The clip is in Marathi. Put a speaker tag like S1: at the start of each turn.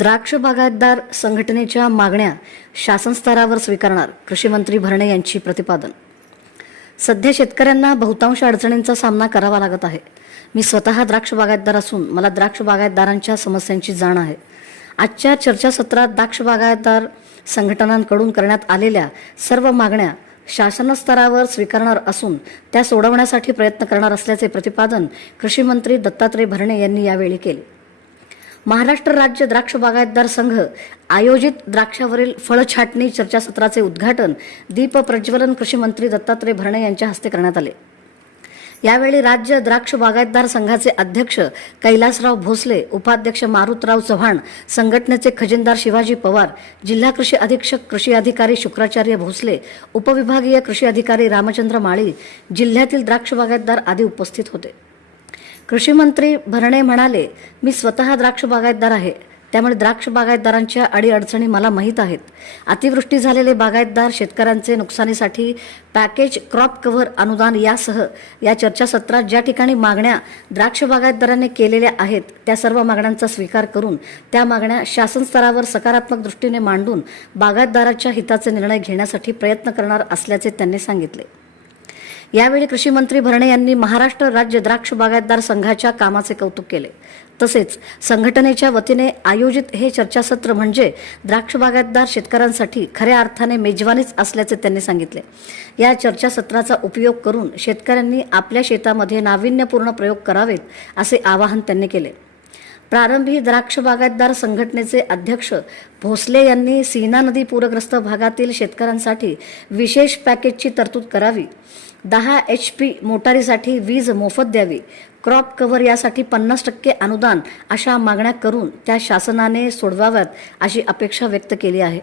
S1: द्राक्ष बागायतदार संघटनेच्या मागण्या शासन स्तरावर स्वीकारणार कृषी मंत्री भरणे यांची प्रतिपादन. सध्या शेतकऱ्यांना बहुतांश अडचणींचा सामना करावा लागत आहे. मी स्वतः द्राक्ष बागायतदार असून मला द्राक्ष बागायतदारांच्या समस्यांची जाण आहे. आजच्या चर्चासत्रात द्राक्ष बागायतदार संघटनांकडून करण्यात आलेल्या सर्व मागण्या शासन स्तरावर स्वीकारणार असून त्या सोडवण्यासाठी प्रयत्न करणार असल्याचे प्रतिपादन कृषी मंत्री दत्तात्रय भरणे यांनी यावेळी केले. महाराष्ट्र राज्य द्राक्ष बागायतदार संघ आयोजित द्राक्षावरील फळछाटणी चर्चासत्राचे उद्घाटन दीप प्रज्वलन कृषी मंत्री दत्तात्रय भरणे यांच्या हस्ते करण्यात आले. यावेळी राज्य द्राक्ष बागायतदार संघाचे अध्यक्ष कैलासराव भोसले उपाध्यक्ष मारुतराव चव्हाण संघटनेचे खजिनदार शिवाजी पवार जिल्हा कृषी अधीक्षक कृषी अधिकारी शुक्राचार्य भोसले उपविभागीय कृषी अधिकारी रामचंद्र माळी जिल्ह्यातील द्राक्ष बागायतदार आदी उपस्थित होते. कृषी मंत्री भरणे म्हणाले मी स्वतः द्राक्ष बागायतदार आहे. त्यामुळे द्राक्ष बागायतदारांच्या अडीअडचणी मला माहीत आहेत. अतिवृष्टी झालेले बागायतदार शेतकऱ्यांचे नुकसानीसाठी पॅकेज क्रॉप कव्हर अनुदान यासह या चर्चासत्रात ज्या ठिकाणी मागण्या द्राक्ष बागायतदारांनी केलेल्या आहेत त्या सर्व मागण्यांचा स्वीकार करून त्या मागण्या शासन स्तरावर सकारात्मक दृष्टीने मांडून बागायतदाराच्या हिताचे निर्णय घेण्यासाठी प्रयत्न करणार असल्याचे त्यांनी सांगितले. यावेळी कृषी मंत्री भरणे यांनी महाराष्ट्र राज्य द्राक्ष बागायतदार संघाच्या कामाचे कौतुक केले. तसेच संघटनेच्या वतीने आयोजित हे चर्चासत्र म्हणजे द्राक्ष बागायतदार शेतकऱ्यांसाठी खऱ्या अर्थाने मेजवानीच असल्याचे त्यांनी सांगितले. या चर्चासत्राचा उपयोग करून शेतकऱ्यांनी आपल्या शेतामध्ये नाविन्यपूर्ण प्रयोग करावेत असे आवाहन त्यांनी केले. प्रारंभी द्राक्ष बागायतदार संघटनेचे अध्यक्ष भोसले यांनी सीना नदी पूरग्रस्त भागातील शेतकऱ्यांसाठी विशेष पॅकेजची तरतूद करावी. दहा एच पी मोटारीसाठी वीज मोफत द्यावी. क्रॉप कव्हर यासाठी पन्नास टक्के अनुदान अशा मागण्या करून त्या शासनाने सोडवाव्यात अशी अपेक्षा व्यक्त केली आहे.